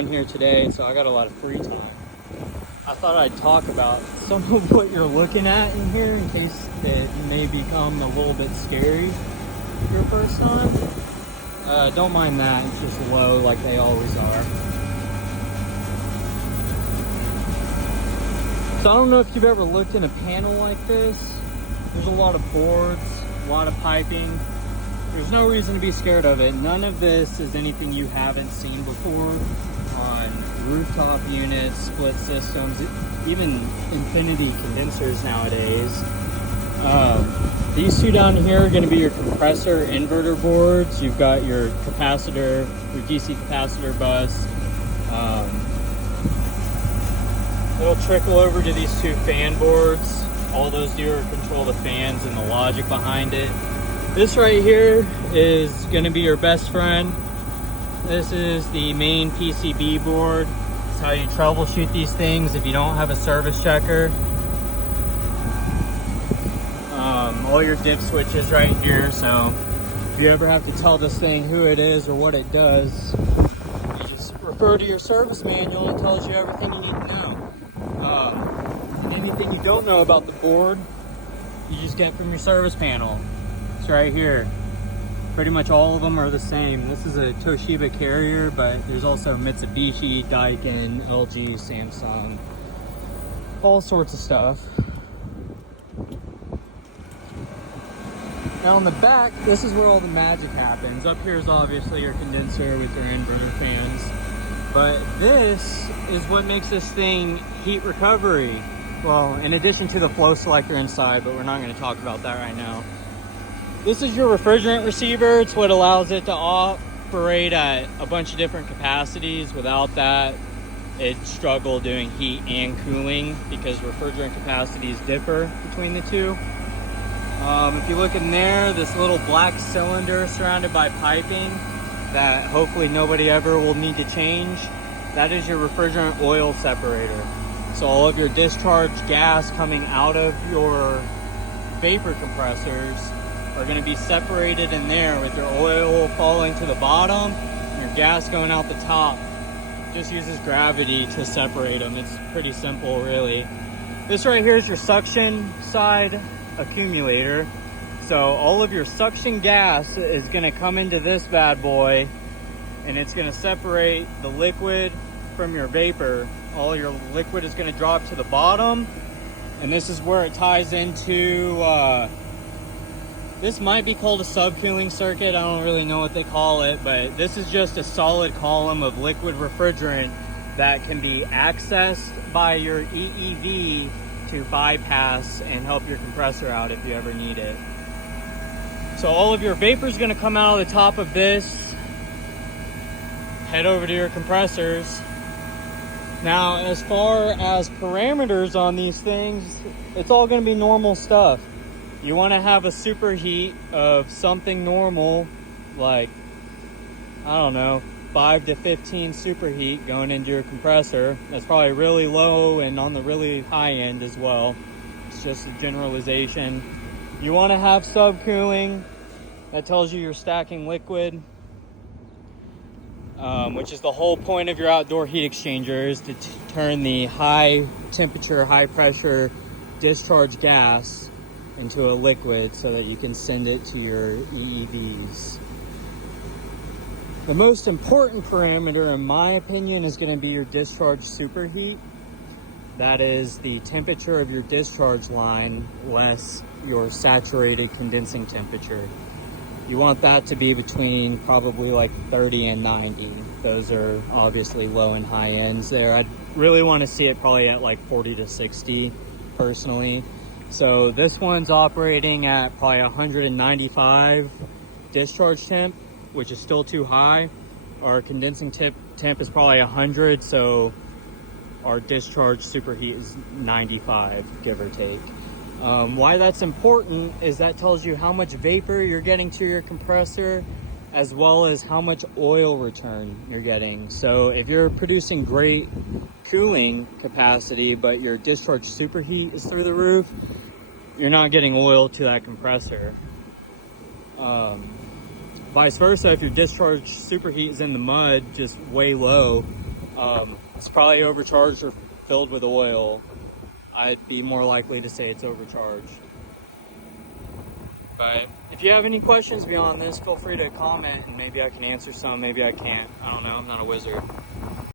on here today, so I got a lot of free time. I thought I'd talk about some of what you're looking at in here in case it may become a little bit scary your first time. Don't mind that, it's just low like they always are. So I don't know if you've ever looked in a panel like this. There's a lot of boards, a lot of piping. There's no reason to be scared of it. None of this is anything you haven't seen before on rooftop units, split systems, even infinity condensers nowadays. These two down here are going to be your compressor inverter boards. You've got your capacitor, your DC capacitor bus. It'll trickle over to these two fan boards. All those do are control the fans and the logic behind it. This right here is going to be your best friend. This is the main PCB board. It's how you troubleshoot these things if you don't have a service checker. All your dip switches right here, so if you ever have to tell this thing who it is or what it does, you just refer to your service manual. It tells you everything you need to know. And anything you don't know about the board, you just get from your service panel. It's right here. Pretty much all of them are the same. This is a Toshiba Carrier, but there's also Mitsubishi, Daikin, LG, Samsung, all sorts of stuff. Now on the back, this is where all the magic happens. Up here is obviously your condenser with your inverter fans. But this is what makes this thing heat recovery. Well, in addition to the flow selector inside, but we're not going to talk about that right now. This is your refrigerant receiver. It's what allows it to operate at a bunch of different capacities. Without that, it'd struggle doing heat and cooling because refrigerant capacities differ between the two. If you look in there, this little black cylinder surrounded by piping that hopefully nobody ever will need to change, that is your refrigerant oil separator. So all of your discharge gas coming out of your vapor compressors are going to be separated in there with your oil falling to the bottom and your gas going out the top. Just uses gravity to separate them. It's pretty simple, really. This right here is your suction side accumulator. So all of your suction gas is going to come into this bad boy and it's going to separate the liquid from your vapor. All your liquid is going to drop to the bottom, and this is where it ties into this might be called a subcooling circuit. I don't really know what they call it, but this is just a solid column of liquid refrigerant that can be accessed by your EEV to bypass and help your compressor out if you ever need it. So all of your vapor is going to come out of the top of this, head over to your compressors. Now, as far as parameters on these things, it's all going to be normal stuff. You want to have a superheat of something normal, like, I don't know, 5 to 15 superheat going into your compressor. That's probably really low and on the really high end as well. It's just a generalization. You want to have subcooling. That tells you you're stacking liquid, which is the whole point of your outdoor heat exchanger, is to turn the high temperature, high pressure discharge gas into a liquid so that you can send it to your EEVs. The most important parameter, in my opinion, is going to be your discharge superheat. That is the temperature of your discharge line less your saturated condensing temperature. You want that to be between probably like 30 and 90. Those are obviously low and high ends there. I'd really want to see it probably at like 40 to 60 personally. So this one's operating at probably 195 discharge temp, which is still too high. Our condensing temp is probably 100, so our discharge superheat is 95, give or take. Why that's important is that tells you how much vapor you're getting to your compressor, as well as how much oil return you're getting. So if you're producing great cooling capacity, but your discharge superheat is through the roof, you're not getting oil to that compressor. Vice versa, if your discharge superheat is in the mud, just way low, It's probably overcharged or filled with oil. I'd be more likely to say it's overcharged. But if you have any questions beyond this, feel free to comment and maybe I can answer some, maybe I can't. I don't know, I'm not a wizard.